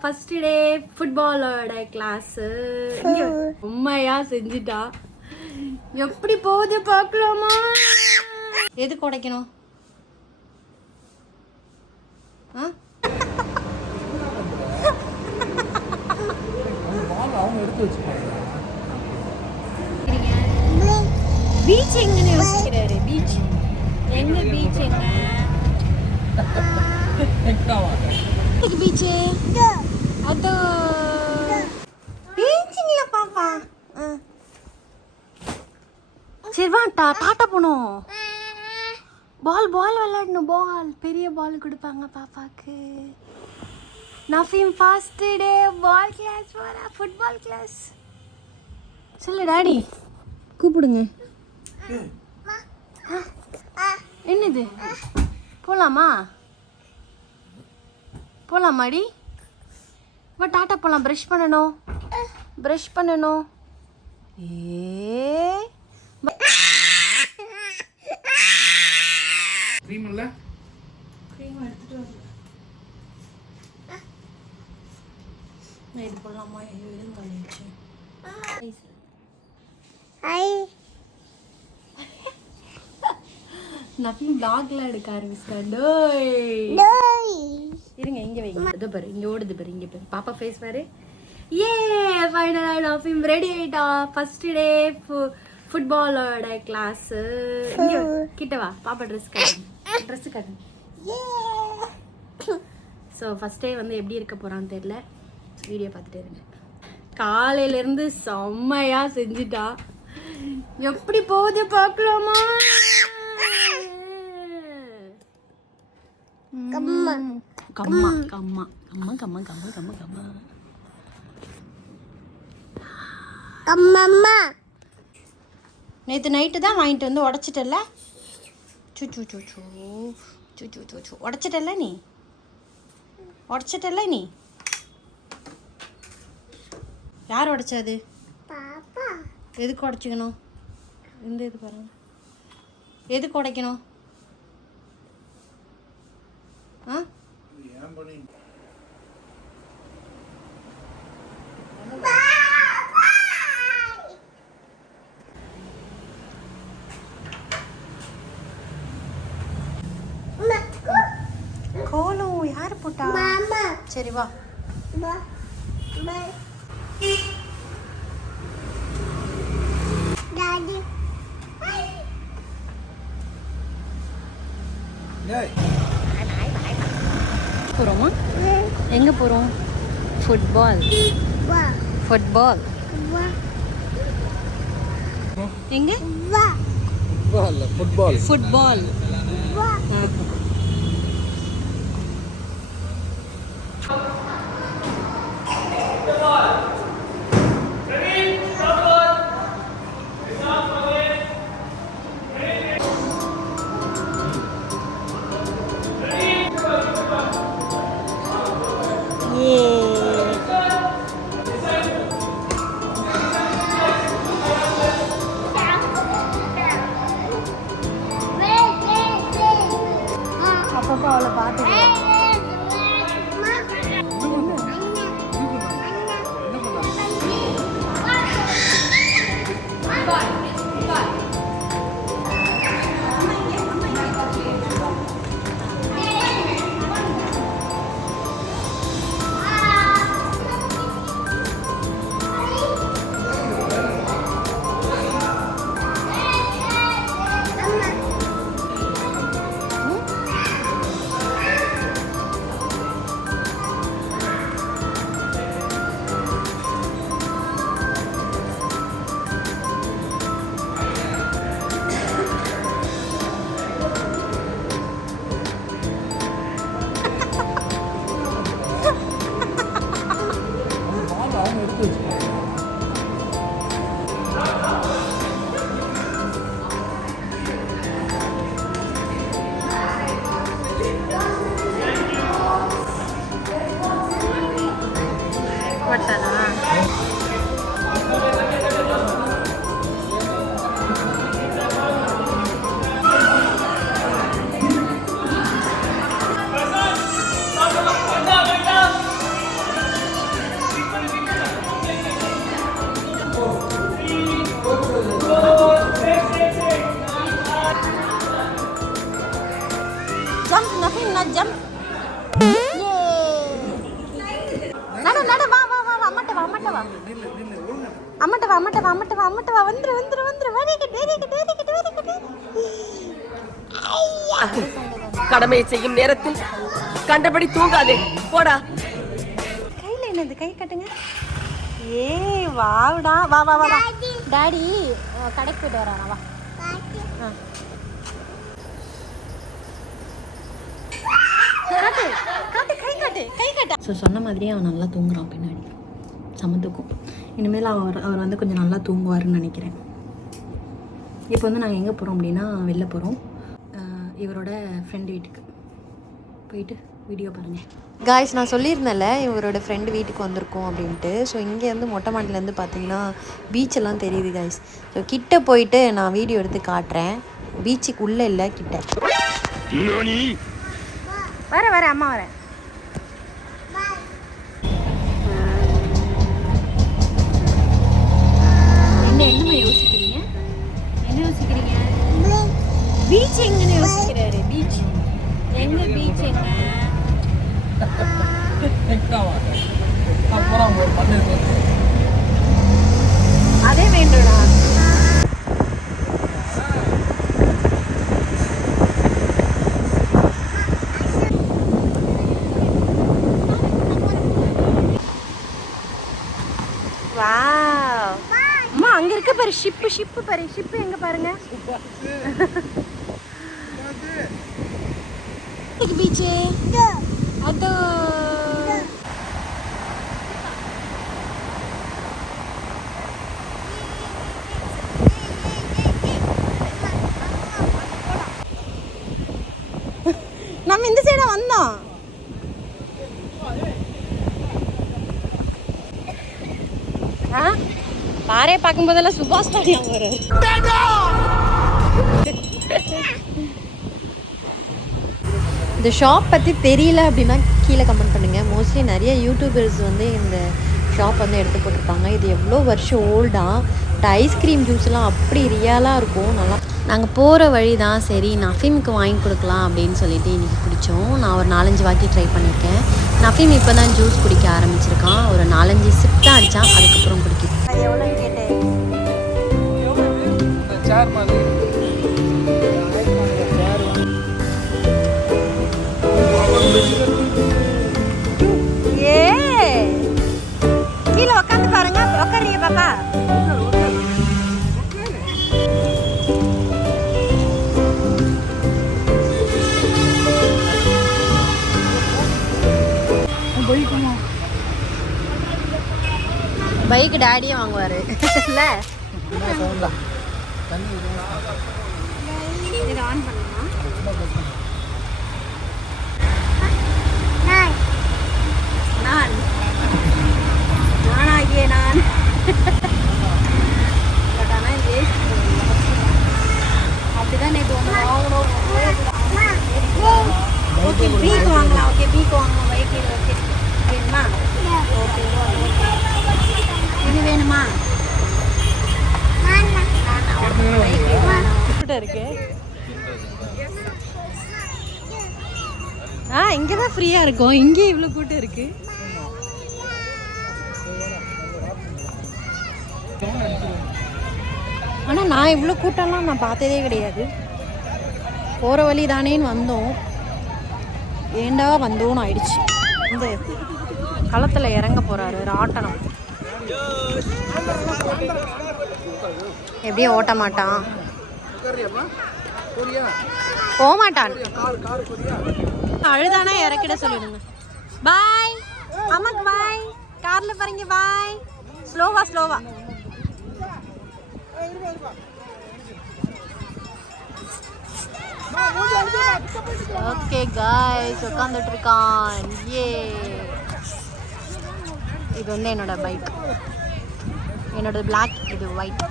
First day ஃபுட்பாலோட class இங்க உண்மையா செஞ்சுட்டா. எப்படி போகுது பார்க்கலாமா? எதுக்கு உடைக்கணும்? பீச் எங்கன்னு யோசிக்கிறாரு. பீச் எங்க? பீச் எங்க? பீச் அதோ பீச்சுங்களா பாப்பா. சரி வா டாட்டா போனோம். பால் விளையாடணும். பால் பெரிய பால் கொடுப்பாங்க பாப்பாக்கு. Nafeem first day ball class போறா. Football class. சொல்லு டாடி கூப்பிடுங்க. என்னது? போலாமாடி? வா டாட்டா போலாம். ப்ரஷ் பண்ணணும். க்ரீம் இல்ல? க்ரீம் எடுத்துட்டு வரல. நான் இது போடலாமா? எதுவும் கழிச்சு நஃபீம் vlogல எடுக்க ஆரம்பிச்சிட்டான். இருங்க இங்க வைங்க. இது பாரு இங்க ஓடுது பாரு. இங்க பாரு பாப்பா ஃபேஸ் பாரு. ஏ ஃபைனலா நஃபீம் ரெடி ஆயிட்டா. ஃபர்ஸ்ட் டே ஃபுட்பாலோட கிளாஸ். இங்க கிட்ட வா. பாப்பா ட்ரெஸ் காட்டு. ஸோ ஃபர்ஸ்ட் டே வந்து எப்படி இருக்க போறான்னு தெரியல. வீடியோ பார்த்துட்டே இருங்க. காலையில இருந்து செம்மையா செஞ்சுட்டா. எப்படி போகுது பார்க்கலாமா? கம்மா. நேற்று நைட்டு தான் வாங்கிட்டு வந்து உடச்சிட்டல. உடச்சிட்டல நீ. யார் உடைச்சது? எதுக்கு உடைச்சிக்கணும்? இந்த இது பாருங்க. எதுக்கு உடைக்கணும்? கோலம் யார் போட்டா? சரி வா. போறோமா? எங்க போறோம்? ஃபுட்பால். எங்க? ஃபுட்பால். அப்பப்போ அவளை பார்த்து அம்மட்ட வா அம்மட்ட வா அம்மட்ட வா அம்மட்ட வா வந்துரு வந்துரு வந்துரு very good very good very good very good. கடமையை செய்யும் நேரத்தில் கண்டபடி தூங்காதே போடா. கையில என்னது கை கட்டுங்க. ஏய் வாவுடா வா வா வா டாடி கடைக்கு போயிட்டு வரானா வா. காட்டு காட்டு கை காட்டு கை காட்டு. ஸோ சொன்ன மாதிரியே அவன் நல்லா தூங்குறான் பின்னாடி சமத்துக்கும். இனிமேல் அவர் வந்து கொஞ்சம் நல்லா தூங்குவார்னு நினைக்கிறேன். இப்போ வந்து நாங்கள் எங்கே போகிறோம் அப்படின்னா வெளில போகிறோம் இவரோட ஃப்ரெண்டு வீட்டுக்கு போயிட்டு வீடியோ பாருங்கள். காய்ஸ் நான் சொல்லியிருந்தேன்ல இவரோட ஃப்ரெண்டு வீட்டுக்கு வந்திருக்கோம் அப்படின்ட்டு. ஸோ இங்கேருந்து மொட்டை மாடிலேருந்து பார்த்தீங்கன்னா பீச்செல்லாம் தெரியுது காய்ஸ். ஸோ கிட்ட போயிட்டு நான் வீடியோ எடுத்து காட்டுறேன். பீச்சுக்கு உள்ளே இல்லை கிட்ட. வர அம்மா வரேன். என்ன யோசிக்கிறீங்க என்ன யோசிக்கிறீங்க? பீச் எங்கன்னு யோசிக்கிறாரு. பீச் எங்க பீச் எங்க? அதே வேண்டும்டா. அம்மா அங்க இருக்க பாரு ஷிப்பு பாரு ஷிப்பு எங்க பாருங்க. பீச் அதோ நம்ம இந்த சைடா வந்தோம். பாரே பார்க்கும்போதெல்லாம் சுபாஷ் ஸ்டாடியம் வரும். இந்த ஷாப் பற்றி தெரியல அப்படின்னா கீழே கமெண்ட் பண்ணுங்கள். மோஸ்ட்லி நிறைய யூடியூபர்ஸ் வந்து இந்த ஷாப் வந்து எடுத்து போட்டிருப்பாங்க. இது எவ்வளோ வருஷம் ஓல்டாக. ஐஸ்கிரீம் ஜூஸ்லாம் அப்படி ரியலாக இருக்கும். நல்லா நாங்கள் போகிற வழி தான் சரி நஃபீமுக்கு வாங்கி கொடுக்கலாம் அப்படின்னு சொல்லிட்டு இன்றைக்கி குடித்தோம். நான் ஒரு 4-5 வாட்டி ட்ரை பண்ணியிருக்கேன். நஃபீம் இப்போ தான் ஜூஸ் குடிக்க ஆரம்பிச்சிருக்கான். ஒரு 4-5 சிப் தான் அடித்தான். அதுக்கப்புறம் குடிக்கும். எவ்வளோன்னு கேட்டேன். ஏ கீழே உட்காந்து பாருங்க. உட்காருங்க பாப்பா. பைக் டாடியே வாங்குவார் இல்லை? இதை ஆன் பண்ணுமா? நானாகிய நான் பட் ஆனால் அப்படிதான் நேற்று ஒன்று வாங்கணும். ஓகே பீக்கு வாங்கலாம். ஓகே பீக்கு வாங்கலாம். பைக்கில் ஓகே வேணுமா? ஓகே இது வேணுமா? இருக்கு. இங்கே தான் ஃப்ரீயாக இருக்கும். இங்கே இவ்வளோ கூட்டம் இருக்கு. ஆனால் நான் இவ்வளோ கூட்டம்லாம் நான் பார்த்ததே கிடையாது. போகிற வழி தானேன்னு வந்தோம். ஏண்டா வந்தோன்னு ஆயிடுச்சு. இந்த களத்தில் இறங்க போகிறாரு ராட்டனம். எப்படியும் ஓட்ட மாட்டான். போக மாட்டான். அழுதானா இறக்கிட சொல்லிடுங்க. பாய் அம்மாக்கு பாய். கார்ல பாருங்க பாய். ஸ்லோவா ஸ்லோவா. ஓகே காய்ஸ் உட்காந்துட்டு இருக்கான். ஏ இது வந்து என்னோட பைக். என்னோட பிளாக், இது ஒயிட்.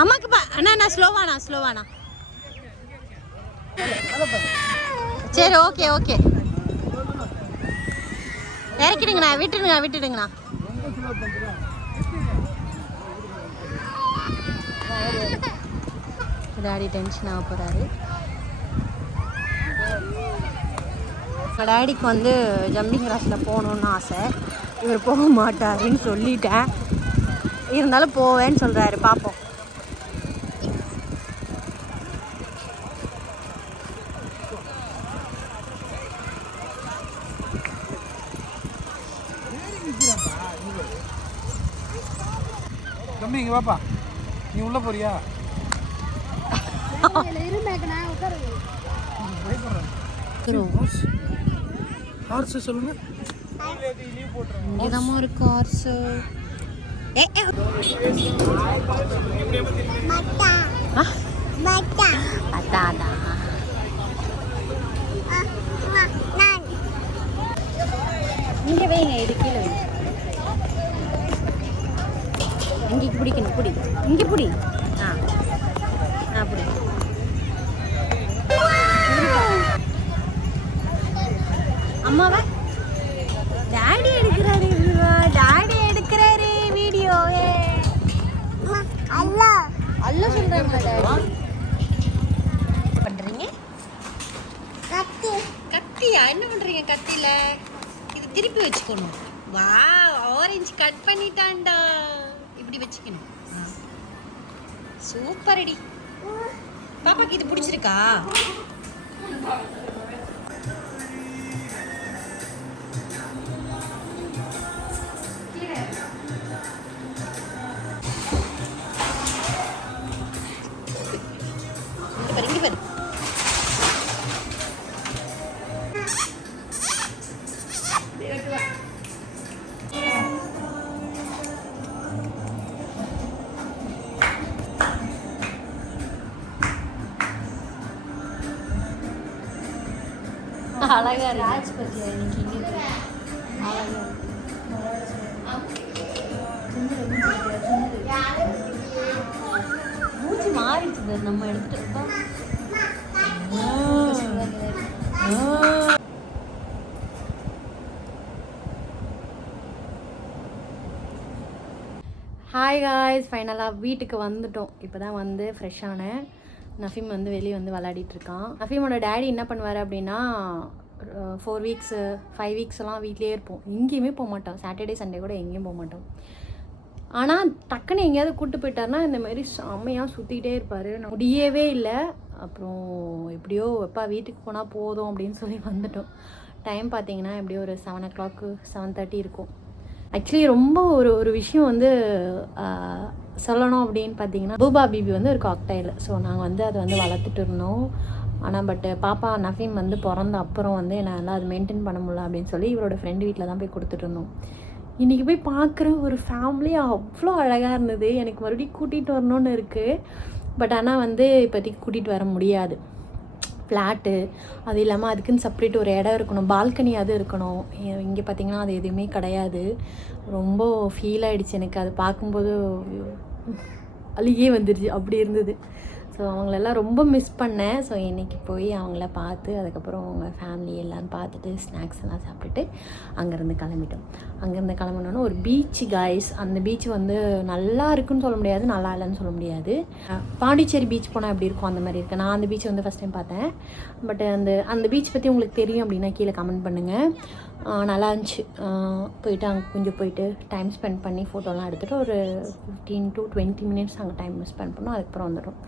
அம்மாக்கு அண்ணா ஸ்லோவானா சரி ஓகே இறக்கிடுங்கண்ணா. விட்டுடுங்கண்ணா. டாடி டென்ஷன் ஆக போகிறாரு. டாடிக்கு வந்து ஜம்பிங் கிளாஸில் போகணுன்னு ஆசை. இவர் போக மாட்டாருன்னு சொல்லிட்டேன். இருந்தாலும் போவேன்னு சொல்கிறாரு. பார்ப்போம். தம்பி இங்கே வாப்பா, நீ உள்ளே போறியா? ஹார்ஸ் சொல்லுங்க. இங்கேதான் இருக்கு ஹார்ஸ். இங்கே வைங்க, இது கீழே வைங்க. இங்கே பிடிக்கணும், பிடி இங்கே பிடி. பிடி. அம்மாவா டாடி எடுக்கிறாரு. டாடி எடுக்கிறாரு வீடியோ. அல்ல சொல்றாங்க. டாடி பண்றீங்க? கத்தியா? என்ன பண்றீங்க கத்தியில? இது திருப்பி வச்சுக்கணும். வா, ஆரஞ்சு கட் பண்ணிட்டான்டா. இப்படி வச்சுக்கணும். சூப்பர் அடி. பாப்பாக்கு இது பிடிச்சிருக்கா? இங்க பாரு. அழகா ராஜ் பத்தியா இன்னைக்கு அழகா மூச்சு மாறிடுச்சு. நம்ம எடுத்துட்டு ஹாய் காய்ஸ், ஃபைனலாக வீட்டுக்கு வந்துட்டோம். இப்போ தான் வந்து ஃப்ரெஷ்ஷானேன். நஃபீம் வந்து வெளியே வந்து விளையாடிட்டு இருக்கான். நஃபீமோட டேடி என்ன பண்ணுவார் அப்படின்னா 4 வீக்ஸு 5 வீக்ஸ்லாம் வீட்லேயே இருப்போம். எங்கேயுமே போக மாட்டோம். சாட்டர்டே சண்டே கூட எங்கேயும் போக மாட்டோம். ஆனால் டக்குன்னு எங்கேயாவது கூப்பிட்டு போயிட்டாருன்னா இந்த மாதிரி செம்மையாக சுற்றிக்கிட்டே இருப்பார். முடியவே இல்லை. அப்புறம் எப்படியோ எப்பா வீட்டுக்கு போனால் போதும் அப்படின்னு சொல்லி வந்துட்டோம். டைம் பார்த்தீங்கன்னா எப்படியோ ஒரு 7 o'clock 7:30 இருக்கும். ஆக்சுவலி ரொம்ப ஒரு விஷயம் வந்து சொல்லணும் அப்படின்னு பார்த்தீங்கன்னா, பூபா பிபி வந்து ஒரு காக்டைல். ஸோ நாங்கள் வந்து அதை வந்து வளர்த்துட்டு இருந்தோம். ஆனால் பாப்பா நஃபீம் வந்து பிறந்த அப்புறம் வந்து என்னால் அது மெயின்டைன் பண்ண முடியல அப்படின்னு சொல்லி இவரோட ஃப்ரெண்டு வீட்டில் தான் போய் கொடுத்துட்டு இருந்தோம். இன்றைக்கி போய் பார்க்குற ஒரு ஃபேமிலி அவ்வளோ அழகாக இருந்தது. எனக்கு மறுபடியும் கூட்டிகிட்டு வரணுன்னு இருக்குது. பட் ஆனால் வந்து இப்போதைக்கு கூட்டிகிட்டு வர முடியாது. ஃப்ளாட்டு, அது இல்லாமல் அதுக்குன்னு செப்ரேட் ஒரு இடம் இருக்கணும், பால்கனியாவது இருக்கணும். இங்கே பார்த்திங்கன்னா அது எதுவுமே கிடையாது. ரொம்ப ஃபீல் ஆகிடுச்சு எனக்கு. அது பார்க்கும்போது அழுகே வந்துடுச்சு, அப்படி இருந்தது. ஸோ அவங்களெல்லாம் ரொம்ப மிஸ் பண்ணேன். ஸோ இன்றைக்கி போய் அவங்கள பார்த்து அதுக்கப்புறம் அவங்க ஃபேமிலி எல்லாம் பார்த்துட்டு ஸ்நாக்ஸ் எல்லாம் சாப்பிட்டுட்டு அங்கேருந்து கிளம்பிட்டோம். அங்கேருந்து கிளம்பினோன்னா ஒரு பீச்சு காய்ஸ். அந்த பீச் வந்து நல்லா இருக்குன்னு சொல்ல முடியாது, நல்லா இல்லைன்னு சொல்ல முடியாது. பாண்டிச்சேரி பீச் போனால் எப்படி இருக்கும் அந்த மாதிரி இருக்குது. நான் அந்த பீச் வந்து ஃபஸ்ட் டைம் பார்த்தேன். பட் அந்த பீச் பற்றி உங்களுக்கு தெரியும் அப்படின்னா கீழே கமெண்ட் பண்ணுங்கள். நல்லா இருந்துச்சு. போயிட்டு அங்கே கொஞ்சம் போயிட்டு டைம் ஸ்பெண்ட் பண்ணி ஃபோட்டோலாம் எடுத்துகிட்டு ஒரு 15 to 20 minutes அங்கே டைம் ஸ்பெண்ட் பண்ணோம். அதுக்கப்புறம் வந்துடும்.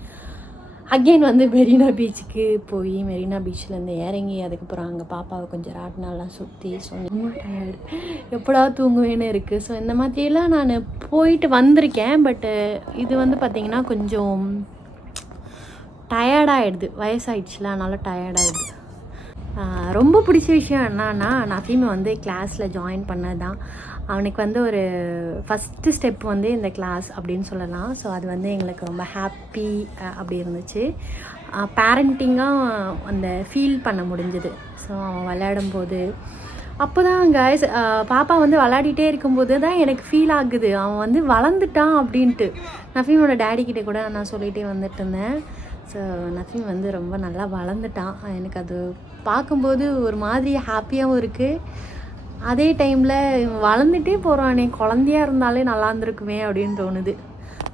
அகெயின் வந்து மெரினா பீச்சுக்கு போய் மெரினா பீச்சிலேருந்து இறங்கி அதுக்கப்புறம் அங்கே பாப்பாவை கொஞ்சம் ராட்டினாலாம் சுற்றி டயர்டு, எப்படா தூங்குவேன்னு இருக்குது. ஸோ இந்த மாதிரியெல்லாம் நான் போயிட்டு வந்திருக்கேன். பட்டு இது வந்து பார்த்திங்கன்னா கொஞ்சம் டயர்டாகிடுது. வயசாகிடுச்சுல, அதனால் டயர்டாகிடுது. ரொம்ப பிடிச்ச விஷயம் என்னன்னா, நஃபீமை வந்து கிளாஸில் ஜாயின் பண்ணது தான். அவனுக்கு வந்து ஒரு ஃபஸ்ட்டு ஸ்டெப் வந்து இந்த கிளாஸ் அப்படின்னு சொல்லலாம். ஸோ அது வந்து எங்களுக்கு ரொம்ப ஹாப்பி அப்படி இருந்துச்சு. பேரண்டிங்காக அந்த ஃபீல் பண்ண முடிஞ்சுது. ஸோ அவன் விளையாடும்போது அப்போ தான் காய்ஸ், பாப்பா வந்து விளையாடிட்டே இருக்கும்போது தான் எனக்கு ஃபீல் ஆகுது அவன் வந்து வளர்ந்துட்டான் அப்படின்ட்டு. நஃபீமோட டேடிக்கிட்ட கூட நான் சொல்லிகிட்டே வந்துட்டு இருந்தேன். ஸோ நஃபீம் வந்து ரொம்ப நல்லா வளர்ந்துட்டான். எனக்கு அது பார்க்கும்போது ஒரு மாதிரி ஹாப்பியாகவும் இருக்குது. அதே டைமில் வளர்ந்துட்டே போகிறானே, குழந்தையா இருந்தாலே நல்லா இருந்திருக்குமே அப்படின்னு தோணுது.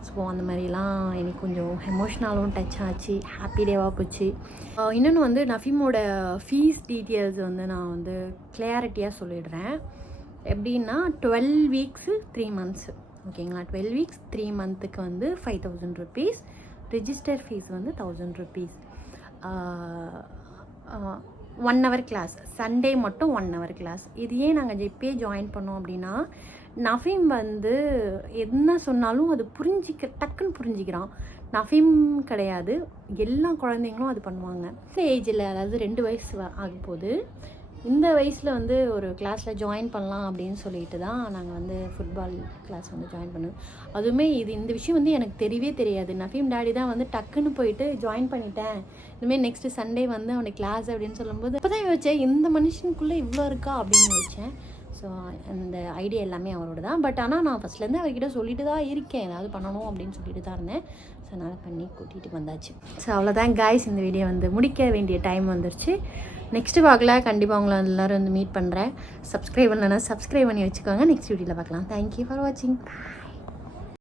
ஸோ அந்த மாதிரிலாம் எனக்கு கொஞ்சம் எமோஷ்னலாகவும் டச் ஆச்சு. ஹாப்பி டேவாக போச்சு. இன்னொன்று வந்து நஃபீமோட ஃபீஸ் டீட்டெயில்ஸ் வந்து நான் வந்து கிளியாரிட்டியாக சொல்லிடுறேன். எப்படின்னா 12 வீக்ஸு 3 மந்த்ஸு ஓகேங்களா. 12 வீக்ஸ் 3 மந்த்துக்கு வந்து 5000 ருபீஸ். ரிஜிஸ்டர் ஃபீஸ் வந்து 1000 ருபீஸ். 1 ஹவர் கிளாஸ், சண்டே மட்டும் 1 ஹவர் கிளாஸ். இது ஏன் நாங்கள் இப்போயே ஜாயின் பண்ணோம் அப்படின்னா, நஃபீம் வந்து என்ன சொன்னாலும் அது டக்குன்னு புரிஞ்சிக்கிறான். நஃபீம் கிடையாது, எல்லா குழந்தைங்களும் அது பண்ணுவாங்க. இந்த ஏஜில், அதாவது 2 வயசு ஆகும்போது, இந்த வயசில் வந்து ஒரு கிளாஸில் ஜாயின் பண்ணலாம் அப்படின்னு சொல்லிட்டு தான் நாங்கள் வந்து ஃபுட்பால் கிளாஸ் வந்து ஜாயின் பண்ணோம். அதுவுமே இந்த விஷயம் வந்து எனக்கு தெரியவே தெரியாது. நஃபீம் டேடி தான் வந்து டக்குன்னு போயிட்டு ஜாயின் பண்ணிட்டேன், இதுமாரி நெக்ஸ்ட்டு சண்டே வந்து அவனுக்கு கிளாஸ் அப்படின்னு சொல்லும்போது அப்போ தான் யோசிச்சேன், இந்த மனுஷனுக்குள்ளே இவ்வளோ இருக்கா அப்படின்னு யோசித்தேன். ஸோ அந்த ஐடியா எல்லாமே அவரோட தான். பட் ஆனால் நான் ஃபஸ்ட்லேருந்து அவர்கிட்ட சொல்லிட்டு தான் இருக்கேன், ஏதாவது பண்ணணும் அப்படின்னு சொல்லிட்டு தான் இருந்தேன். ஸோ அதனால் பண்ணி கூட்டிகிட்டு வந்தாச்சு. ஸோ அவ்வளோதான் காய்ஸ், இந்த வீடியோ வந்து முடிக்க வேண்டிய டைம் வந்துருச்சு. நெக்ஸ்ட்டு பார்க்கல, கண்டிப்பாக உங்களை எல்லோரும் வந்து மீட் பண்ணுறேன். சப்ஸ்கிரைப் பண்ணலன்னா சப்ஸ்கிரைப் பண்ணி வச்சுக்கோங்க. நெக்ஸ்ட் வீடியோவில் பார்க்கலாம். தேங்க்யூ ஃபார் வாட்சிங்.